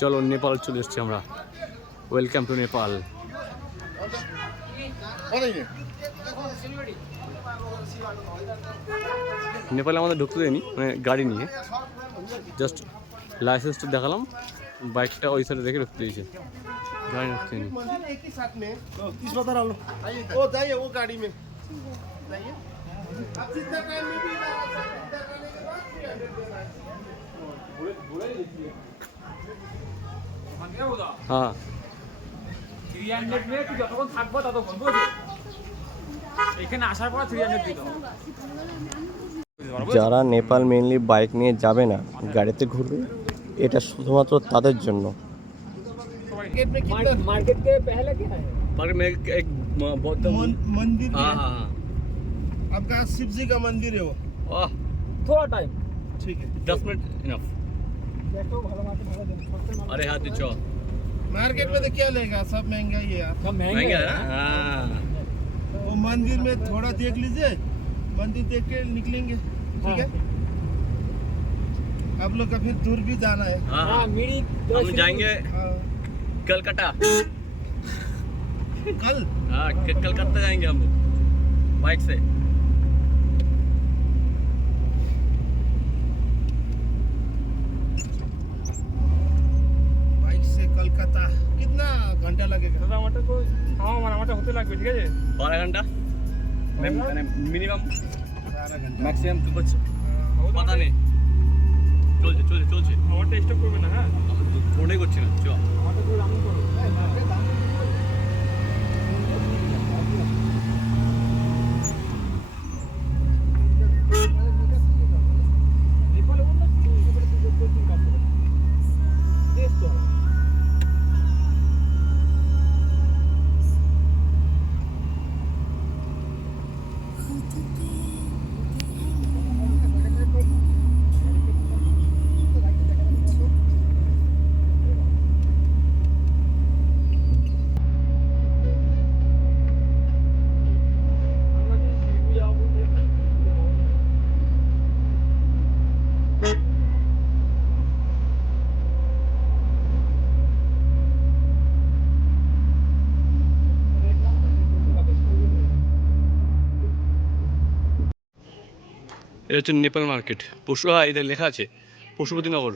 চলো নেপাল চলে এসেছি আমরা। Welcome to Nepal. নেপালে আমাদের ঢুকতে দেয়নি, মানে গাড়ি নিয়ে জাস্ট লাইসেন্সটা দেখালাম, বাইকটা ওই সাইডে রেখে ঢুকতে দিয়েছে, গাড়ি ঢুকতে দেয়নি। হ্যাঁ, 300 মে তুই যতক্ষণ থাকবো ততক্ষণ বুঝলি, এখানে আসার পর 300 দিতে হবে। যারা নেপাল মেনলি বাইক নিয়ে যাবে না, গাড়িতে ঘুরবে, এটা শুধুমাত্র তাদের জন্য। मार्केट के पहले क्या है? पार्क में एक बौद्ध मंदिर भी हाँ है। हाँ हाँ। आपका शिव जी का मंदिर है वो। वाह, थोड़ा टाइम ठीक है। 10 मिनट इनफ। अरे हाथ चौ मार्केट में तो क्या लेगा, सब महंगा ही है यार। सब महंगा महंगा है है ना? हाँ। वो मंदिर में थोड़ा देख लीजिए, मंदिर देख के निकलेंगे, ठीक है। आप लोग का फिर दूर भी जाना है। हाँ हाँ हाँ, मेरी हम जाएंगे हाँ, कलकत्ता। कल हाँ, कलकत्ता जाएंगे हम लोग बाइक से। बाइक से कलकत्ता कितना घंटा लगेगा? দাদা আমারটা তো আমারটা হতে লাগবে, ঠিক আছে? 12 घंटा मिनिमम, 12 घंटा। मैक्सिमम तो कुछ पता नहीं। চলছে চলছে চলছে, আমারটা স্টপ করবে না। হ্যাঁ ফোনই করছি না, চ। আমারটা তো রানিং করো। নেপালে বললো নেপালে তুই কাজ করে দেশ তো এটা হচ্ছে নেপাল মার্কেট। এদের লেখা আছে পশুপতিনগর।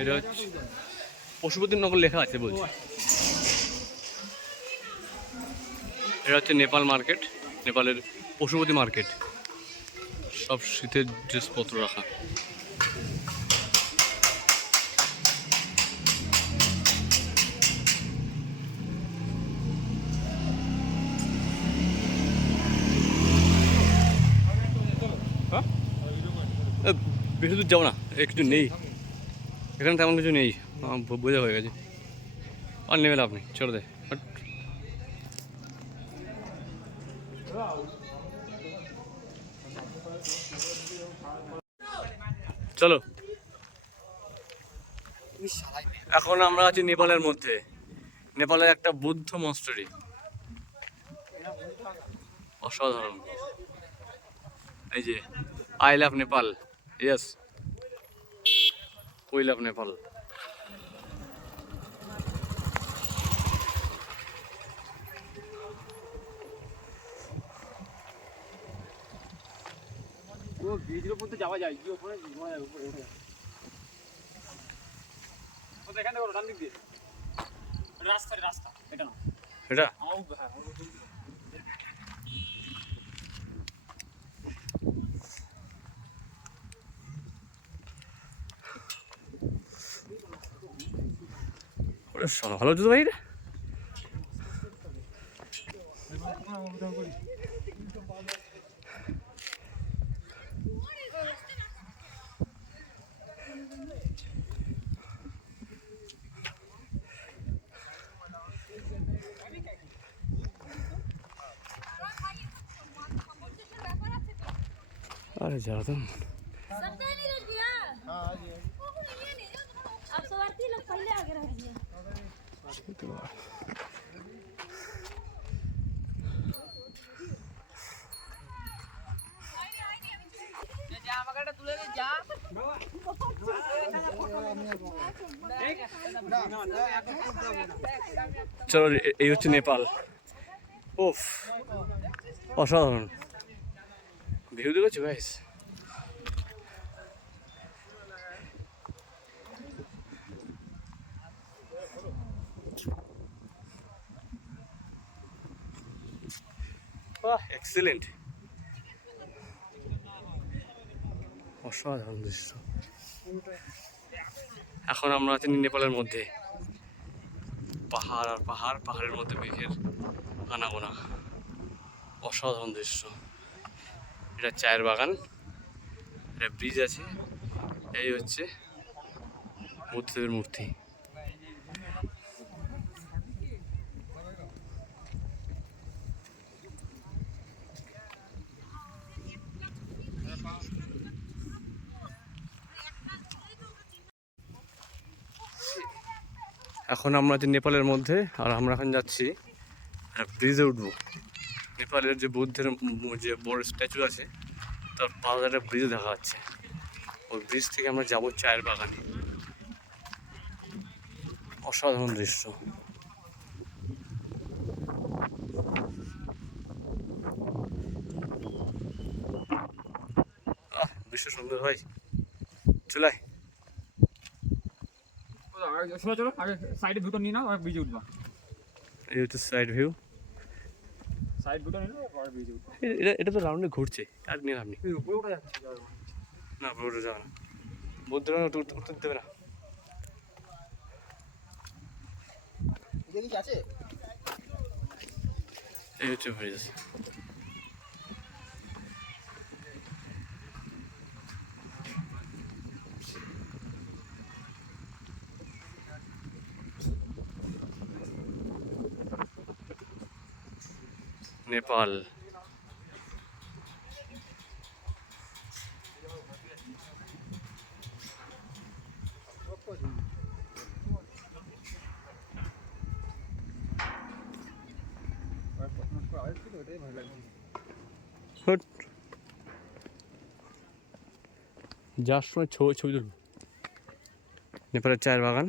এটা হচ্ছে পশুপতিনগর লেখা আছে বলছি। এটা হচ্ছে নেপাল মার্কেট, নেপালের পশুপতি মার্কেট। সব শীতের ড্রেসপত্র রাখা। বেশি দূর যাবো না, একটু নেই এখানে, তেমন কিছু নেই, বোঝা হয়ে গেছে। আর নেবে না আপনি, ছেড়ে দে। চলো, এখন আমরা আছি নেপালের মধ্যে। নেপালের একটা বুদ্ধ মনস্টারি, অসাধারণ। এই যে I love Nepal, yes, we love Nepal. ও ব্রিজের উপর তো যাওয়া যায়, গিয়ে ওখানে ঘোরা যায়, উপরে উঠে ও এখান থেকে ডান দিক দিয়ে রাস্তা এটা না এটা ভালো হচ্ছে তো ভাই। अरे ज़्यादा आप सवारती लोग पहले आगे रह गए। চলো এই হচ্ছে নেপাল। ওফ, অসাধারণ ভিউ দেখেছো গাইস। বাহ, এক্সিলেন্ট, অসাধারণ দৃশ্য। এখন আমরা আছি নেপালের মধ্যে, পাহাড় আর পাহাড়, পাহাড়ের মধ্যে মেঘের আনাগোনা, অসাধারণ দৃশ্য। এটা চায়ের বাগান, এটা ব্রিজ আছে, এই হচ্ছে বুদ্ধদেবের মূর্তি। এখন আমরা আছি নেপালের মধ্যে, আর আমরা এখন যাচ্ছি ব্রিজে উঠবো। নেপালের যে বুদ্ধের যে বড় স্ট্যাচু আছে তার পাশে একটা ব্রিজ দেখা যাচ্ছে, ওই ব্রিজ থেকে আমরা যাবো চায়ের বাগানে। অসাধারণ দৃশ্য। দৃশ্য সুন্দর হয়, চলাই। চলো চলো, আগে সাইডে দুটো নিয়ে নাও, আর ব্রিজে উঠবা। এই হচ্ছে সাইড ভিউ। সাইড দুটো নিলে আর ব্রিজে উঠবা। এটা তো রাউন্ডে ঘুরছে, আর নিয়ে আপনি উপরে উঠে যাচ্ছে। না, উপরে যাবে না, বুদ্ধের উঠতে দেবে না। এই হচ্ছে ব্রিজ। নেপাল। যার সময় ছবি তুলব। নেপালের চায়ের বাগান।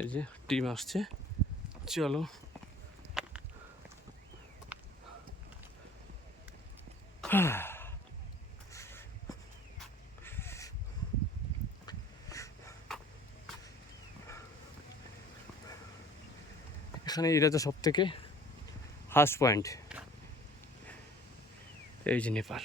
এই যে টিম আসছে, চলো। এখানে এটা তো সব থেকে হাইস্ট পয়েন্ট, এই যে নেপাল।